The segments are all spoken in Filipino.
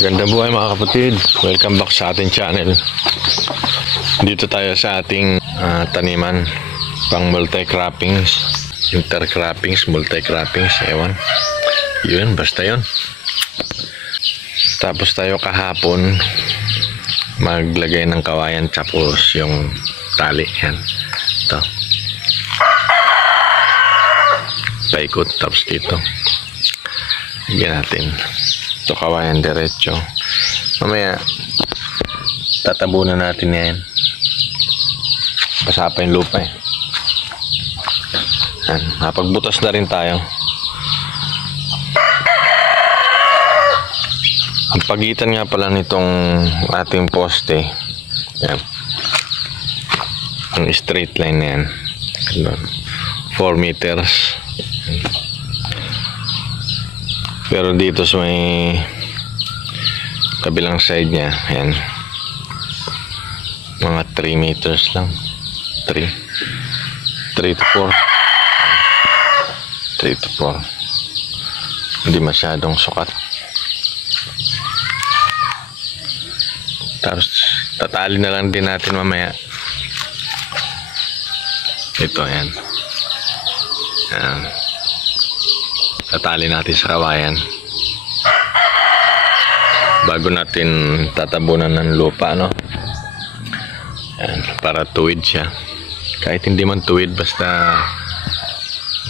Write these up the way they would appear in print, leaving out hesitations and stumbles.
Magandang buhay mga kapatid. Welcome back sa ating channel. Dito tayo sa ating taniman pang multi-croppings, intercroppings, multi-croppings, ewan. Yun, basta yun. Tapos tayo kahapon maglagay ng kawayan tapos yung tali. Yan. Ito. Paikot tapos dito. Lagyan natin. Ito kawayan diretso. Mamaya tatabunan natin yan. Basa pa yung lupa eh. Yan. Napagbutas na rin tayo. Ang pagitan nga pala nitong ating poste, yan, ang straight line na yan, 4 meters. Pero dito sa may kabilang side niya, yan, mga 3 meters lang. 3 to 4. 3 to 4. Hindi masyadong sukat. Tapos tatali na lang din natin mamaya. Ito, yan. Yan. Tatali natin sa kawayan bago natin tatabunan ng lupa, no? Yan, para tuwid siya. Kahit hindi man tuwid, basta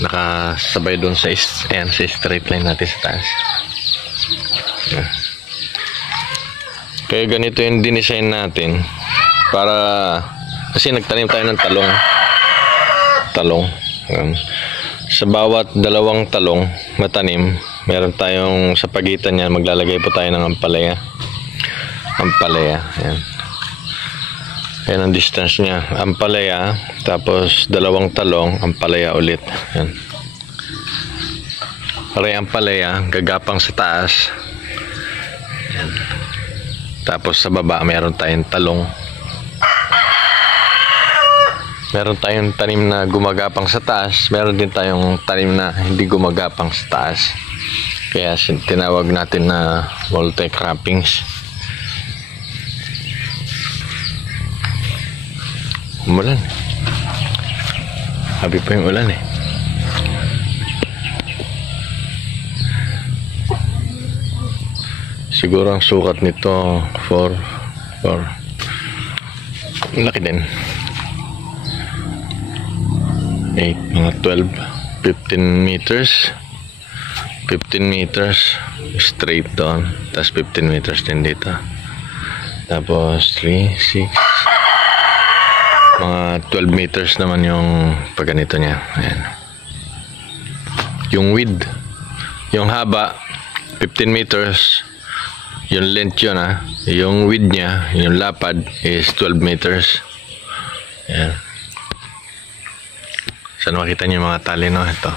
nakasabay doon sa, ayan, sa straight line natin sa taas. Yan. Kaya ganito yung dinesign natin para, kasi nagtanim tayo ng talong. Yan. Sa bawat dalawang talong na tanim, meron tayong sa pagitan niyan, maglalagay po tayo ng ampalaya. Yan. Yan ang distance niya. Ampalaya, tapos dalawang talong, ampalaya ulit. Yan. Para yung ampalaya, gagapang sa taas. Yan. Tapos sa baba, meron tayong talong. Meron tayong tanim na gumagapang sa taas. Meron din tayong tanim na hindi gumagapang sa taas. Kaya tinawag natin na multi-croppings. Umulan. Habi pa yung ulan eh. Siguro ang sukat nito 4. Laki din. 8, mga 12, 15 meters 15 meters straight doon, tapos 15 meters din dito, tapos 3, 6, mga 12 meters naman yung pagganito niya. Ayan. Yung width, yung haba 15 meters, yung length yun ha, yung width niya, yung lapad is 12 meters. Ayan. Saan makita niyo yung mga tali, no? Ito.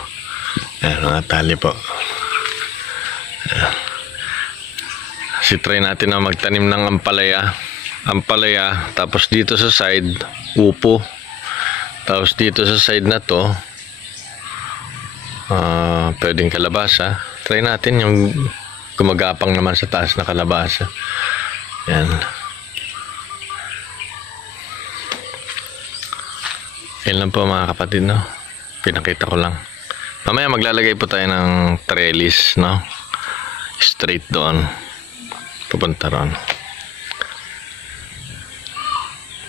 Ayan, mga tali po. Ayan. Try natin na magtanim ng ampalaya. Tapos dito sa side, upo. Tapos dito sa side na to, pwedeng kalabasa. Try natin yung gumagapang naman sa taas na kalabasa. Ayan. Yan lang po mga kapatid, no? Pinakita ko lang. Mamaya maglalagay po tayo ng trellis, no? Straight doon. Pupunta ron.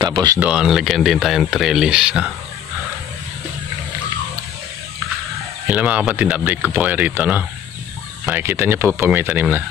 Tapos doon, lagyan din tayong trellis, no? Yan lang mga kapatid, update ko po kayo rito, no? Makikita niyo po pag may tanim na.